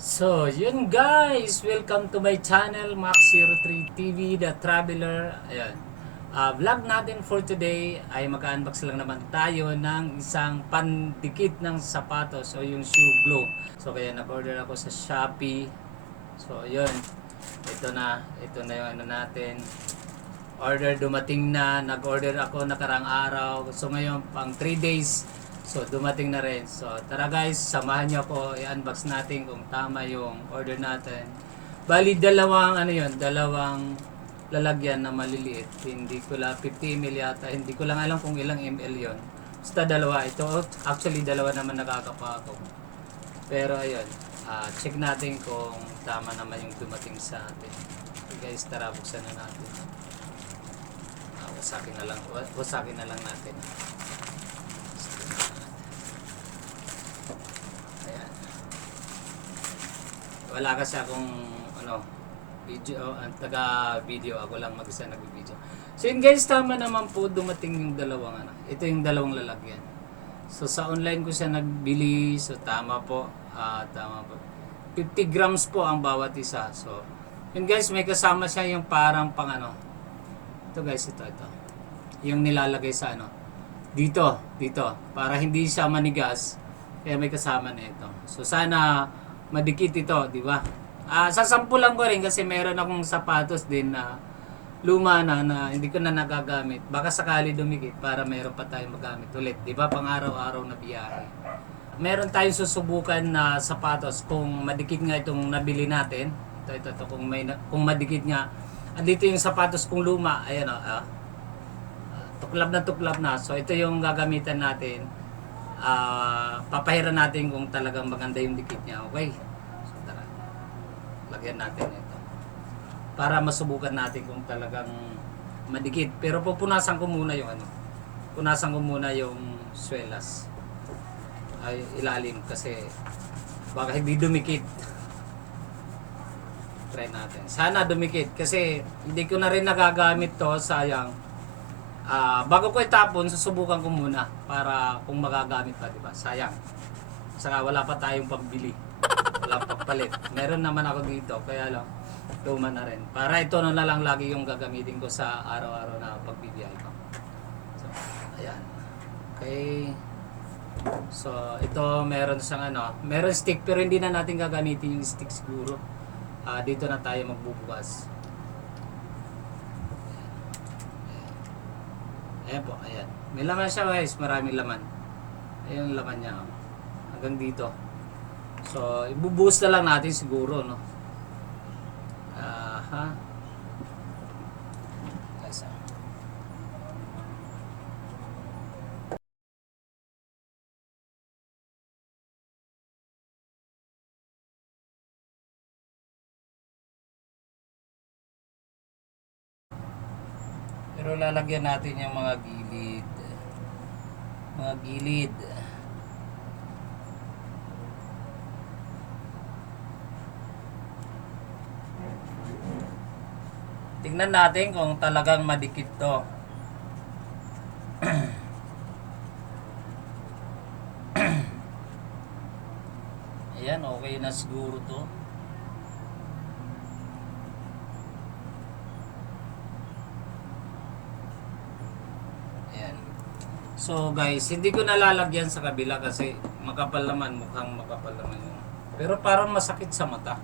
So, yun guys, welcome to my channel, Max03 TV, The Traveler. Ayan. Vlog natin for today ay mag-unbox lang naman tayo ng isang pandikit ng sapatos o yung shoe glue. So, kaya nag-order ako sa Shopee. So, yun. Ito na yung ano natin. Order dumating na, nag-order ako nakarang araw. So, ngayon pang 3 days. So, dumating na rin. So, tara guys, samahan niyo ako. I-unbox natin kung tama yung order natin. Bali, dalawang lalagyan na maliliit. Hindi ko lang, 50 ml yata. Hindi ko lang alam kung ilang ml yon. Basta dalawa. Ito, actually, dalawa naman nakakapa ako. Pero, ayun. Check natin kung tama naman yung dumating sa atin. Okay guys, tara, buksan na natin. Wasakin na lang natin. Ayan. Wala kasi akong video, ang taga video, ako lang mag-isa nag-video. So yun guys, tama naman po dumating yung dalawang ito yung dalawang lalagyan. So sa online ko siya nagbili, so tama po. Tama po. 50 grams po ang bawat isa. So yun guys, may kasama siya yung parang pang ito guys, ito. Yung nilalagay sa dito, para hindi siya manigas. Kaya may kasama na ito. So sana madikit ito, di ba? Sasampulan ko rin kasi meron akong sapatos din na luma na hindi ko na nagagamit. Baka sakali dumikit para meron pa tayong magamit ulit, di ba? Pang araw-araw na biyahe. Meron tayong susubukan na sapatos kung madikit nga itong nabili natin. Ito kung madikit nga. Andito yung sapatos kong luma, ayan tuklap na. So ito yung gagamitan natin. Papahiran natin kung talagang maganda yung dikit niya. Okay? So tara. Lagyan natin ito. Para masubukan natin kung talagang madikit. Pero pupunasan ko muna yung Punasan ko muna yung swelas. Ay ilalim kasi baka hindi dumikit. Try natin. Sana dumikit kasi hindi ko na rin nagagamit to, sayang. Bago ko itapon, susubukan ko muna para kung magagamit pa, di ba? Sayang. Saka wala pa tayong pambili. Wala pa palit. Meron naman ako dito, kaya lang luma na rin. Para ito na lang lagi yung gagamitin ko sa araw-araw na pagbibiyahe ko. So, ayan. Okay. So, ito meron siyang meron stick pero hindi na natin gagamitin yung stick siguro. Dito na tayo magbubukas. Ayan po, ayan. May laman siya guys, maraming laman. Ayan yung laman niya. Hanggang dito. So, ibubuhos na lang natin siguro, no? Guys, Pero lalagyan natin yung mga gilid. Mga gilid. Tingnan natin kung talagang madikit to. Ayan, okay na siguro to. Ayan. So guys, hindi ko nalalagyan sa kabila kasi makapal naman, mukhang makapal naman yun. Pero parang masakit sa mata.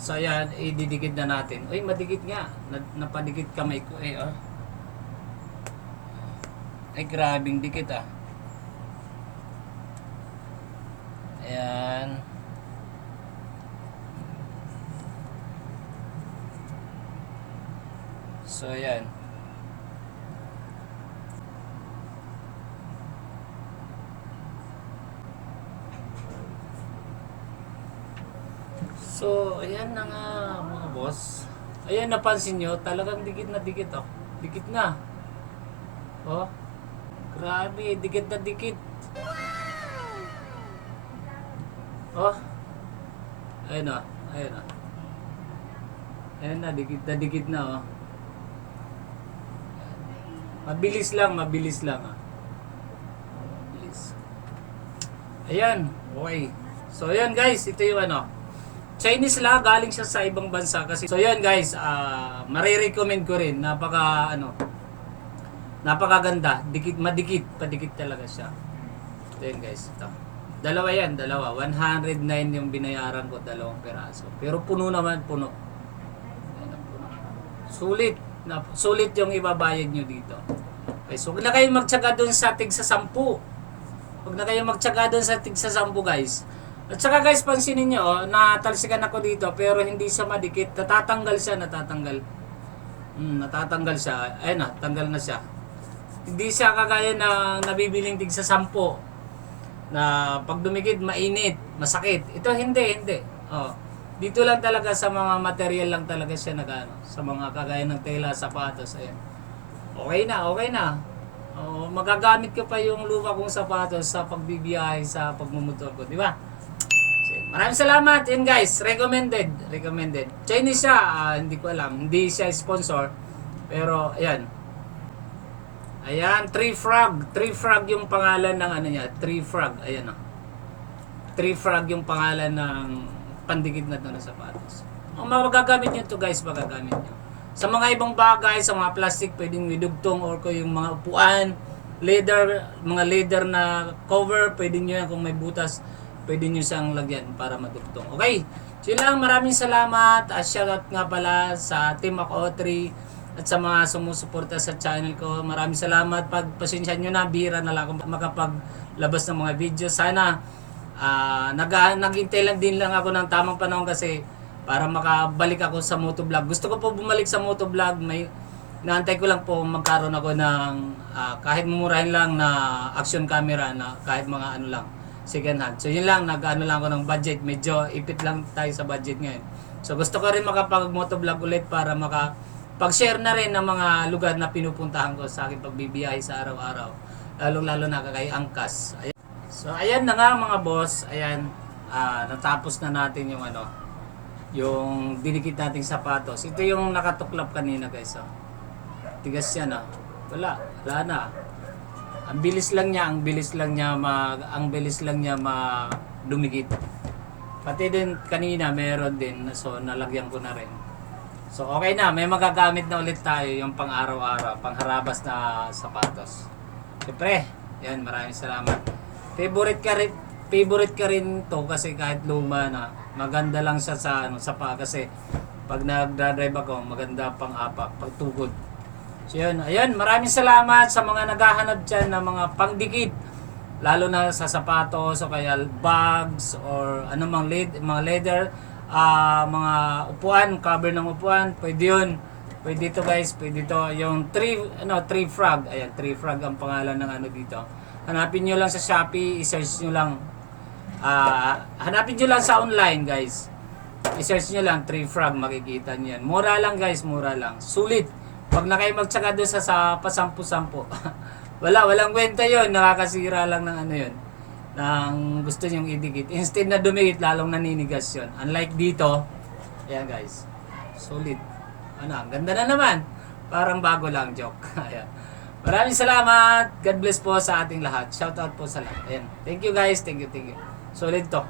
So ayan, ididikit na natin. Uy, madikit nga. Napadikit kamay ko Ay, grabing dikit Ayan. So ayan. So, ayan na nga mga boss. Ayan, napansin nyo, talagang dikit na dikit Dikit na. Oh, grabe, dikit na dikit. Oh, ayun ayun Ayan na, dikit na Mabilis lang guys. Ayan, okay. So ayan guys, ito yung Chinese la, galing siya sa ibang bansa kasi. So ayan guys, marirecommend ko rin. Napakaganda, madikit, padikit talaga siya. So ayan guys, ito. Dalawa 109 yung binayaran ko, 2 peraso. Pero puno naman, puno. Ayan, puno. Sulit yung ibabayad nyo dito. Okay, so huwag na kayo magtsaga dun sa tig sa 10. Huwag na kayo magtsaga dun sa tig sa 10 guys. At saka guys, pansinin nyo, natalsikan ako dito pero hindi siya madikit. Natatanggal siya. Natatanggal siya. Ayun na, tanggal na siya. Hindi siya kagaya na nabibiling tig sa 10 na pag dumikit mainit, masakit. Ito hindi. Dito lang talaga sa mga material lang talaga siya sa mga kagaya ng tela, sapatos, ayan. Okay na. Magagamit ko pa yung lupa kong sapatos sa pagbibiyahe, sa pagmumotor ko, di ba? So, maraming salamat. Yan guys, recommended. Chinese siya, hindi ko alam. Hindi siya sponsor. Pero ayan. Ayan, Tree Frog yung pangalan ng niya. Tree Frog, ayan o. Tree Frog yung pangalan ng pandikit na ito na sapatos. Magagamit nyo to guys, magagamit nyo. Sa mga ibang bagay, sa mga plastic, pwedeng widugtong or yung mga upuan, mga leather na cover, pwedeng nyo yan kung may butas, pwedeng nyo siyang lagyan para madugtong. Okay, so yun lang, maraming salamat. Shoutout nga pala sa Team Ako3 at sa mga sumusuporta sa channel ko. Maraming salamat. Pagpasensya nyo na, bihira na lang ako makapaglabas ng mga video. Sana naghintay lang din lang ako ng tamang panahon kasi para makabalik ako sa motovlog. Gusto ko po bumalik sa motovlog. Naantay ko lang po magkaroon ako ng kahit mumurahin lang na action camera na kahit mga lang, second hand. So yun lang, lang ako ng budget. Medyo ipit lang tayo sa budget ngayon. So gusto ko rin makapag-motovlog ulit para pag-share na rin ng mga lugar na pinupuntahan ko sa aking pagbibiyahe sa araw-araw. Lalo na kay Angkas. Ayan. So ayan na nga mga boss. Ayan, natapos na natin yung dinikit nating sapatos. Ito yung nakatuklap kanina guys. Tigas yan Wala na. Ang bilis lang niya dumikit. Pati din kanina meron din, so nalagyan ko na rin. So okay na, may magagamit na ulit tayo yung pang araw-araw, pang harabas na sapatos. Siyempre, yan, maraming salamat. Favorite ka rin to kasi kahit luma na, maganda lang siya sa paa kasi pag nagdadrive ako, maganda pang apak, pagtugod. So yun, ayan, maraming salamat sa mga naghahanap dyan ng mga pangdikit, lalo na sa sapatos o kaya bags or anumang mga leather, mga upuan, cover ng upuan, pwede yun. Pwede ito guys, pwede ito. Yung Tree Frog, ayan, Tree Frog ang pangalan ng dito. Hanapin nyo lang sa Shopee, i-search nyo lang. Hanapin nyo lang sa online guys. I-search nyo lang, Tree Frog, makikita nyo yan. Mura lang guys, mura lang. Sulit. Pag na kayo magtsaga doon sa pasampu-sampu. Walang kwenta yun, nakakasira lang ng yun. Nang gusto nyong idikit. Instead na dumikit, lalong naninigas yun. Unlike dito, ayan guys, solid. Ang ganda na naman. Parang bago lang, joke. Ayan. Maraming salamat. God bless po sa ating lahat. Shoutout po sa lahat. Ayan. Thank you guys. Thank you. Solid to.